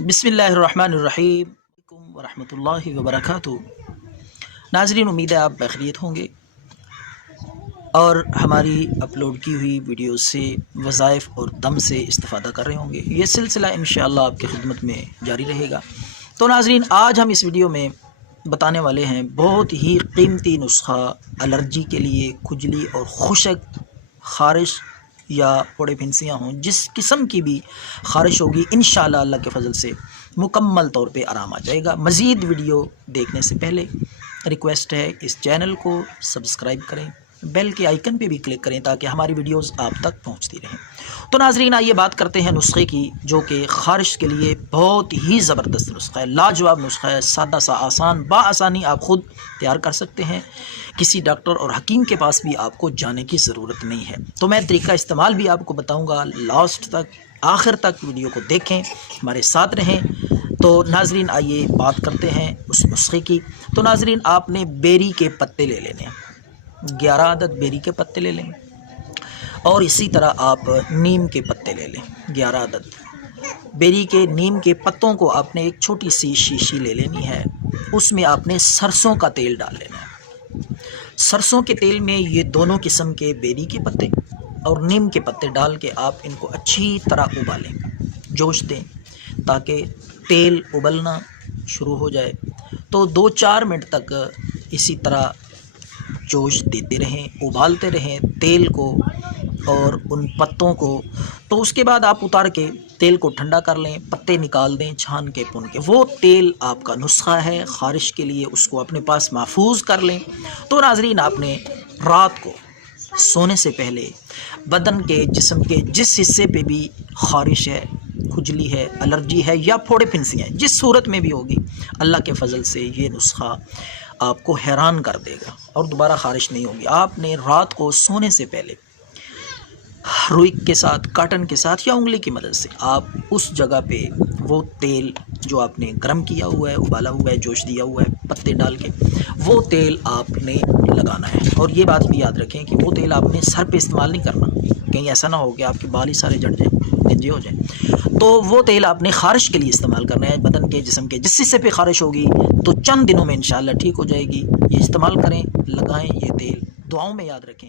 बिस्मिल्लाहिर्रहमानिर्रहीम वरहमतुल्लाहि वबरकातुहू। नाज़रीन, उम्मीद है आप बखैरियत होंगे और हमारी अपलोड की हुई वीडियो से वज़ाइफ और दम से इस्तिफ़ादा कर रहे होंगे। ये सिलसिला इंशाअल्लाह आपकी खिदमत में जारी रहेगा। तो नाज़रीन, आज हम इस वीडियो में बताने वाले हैं बहुत ही कीमती नुस्खा एलर्जी के लिए, खुजली और खुशक, ख़ारिश या फोड़े फिंसियाँ हों, जिस किस्म की भी ख़ारिश होगी इंशाअल्लाह अल्लाह के फ़ज़ल से मुकम्मल तौर पे आराम आ जाएगा। मज़ीद वीडियो देखने से पहले रिक्वेस्ट है, इस चैनल को सब्सक्राइब करें, बेल के आइकन पे भी क्लिक करें ताकि हमारी वीडियोस आप तक पहुंचती रहें। तो नाज़रीन, आइए बात करते हैं नुस्खे की, जो कि ख़ारिश के लिए बहुत ही ज़बरदस्त नुस्खा है, लाजवाब नुस्खा है, सादा सा, आसान, बाआसानी आप ख़ुद तैयार कर सकते हैं। किसी डॉक्टर और हकीम के पास भी आपको जाने की ज़रूरत नहीं है। तो मैं तरीका इस्तेमाल भी आपको बताऊँगा, लास्ट तक, आखिर तक वीडियो को देखें, हमारे साथ रहें। तो नाज़रीन, आइए बात करते हैं उस नुस्खे की। तो नाज़रीन, आपने बेरी के पत्ते ले लेने हैं, 11 अदद बेरी के पत्ते ले लें, और इसी तरह आप नीम के पत्ते ले लें 11 अदद। बेरी के, नीम के पत्तों को आपने एक छोटी सी शीशी ले लेनी है, उसमें आपने सरसों का तेल डाल लेना है। सरसों के तेल में ये दोनों किस्म के बेरी के पत्ते और नीम के पत्ते डाल के आप इनको अच्छी तरह उबालें, जोश दें ताकि तेल उबलना शुरू हो जाए। तो 2-4 मिनट तक इसी तरह जोश देते रहें, उबालते रहें तेल को और उन पत्तों को। तो उसके बाद आप उतार के तेल को ठंडा कर लें, पत्ते निकाल दें छान के, पुन के। वो तेल आपका नुस्खा है ख़ारिश के लिए, उसको अपने पास महफूज कर लें। तो नाज़रीन, आपने रात को सोने से पहले बदन के, जिस्म के जिस हिस्से पे भी ख़ारिश है, खुजली है, एलर्जी है या फोड़े फिंसी हैं, जिस सूरत में भी होगी, अल्लाह के फ़ज़ल से ये नुस्खा आपको हैरान कर देगा और दोबारा ख़ारिश नहीं होगी। आपने रात को सोने से पहले रुई के साथ, काटन के साथ या उंगली की मदद से आप उस जगह पे वो तेल जो आपने गर्म किया हुआ है, उबाला हुआ है, जोश दिया हुआ है पत्ते डाल के, वो तेल आपने लगाना है। और ये बात भी याद रखें कि वो तेल आपने सर पे इस्तेमाल नहीं करना, कहीं ऐसा ना हो कि आपके बाल ही सारे जड़ जाएँ, गंजे हो जाएँ। तो वो तेल आपने ख़ारिश के लिए इस्तेमाल करना है। बदन के, जिस्म के जिस हिस्से पे ख़ारिश होगी तो चंद दिनों में इंशाअल्लाह ठीक हो जाएगी। ये इस्तेमाल करें, लगाएँ ये तेल, दुआओं में याद रखें।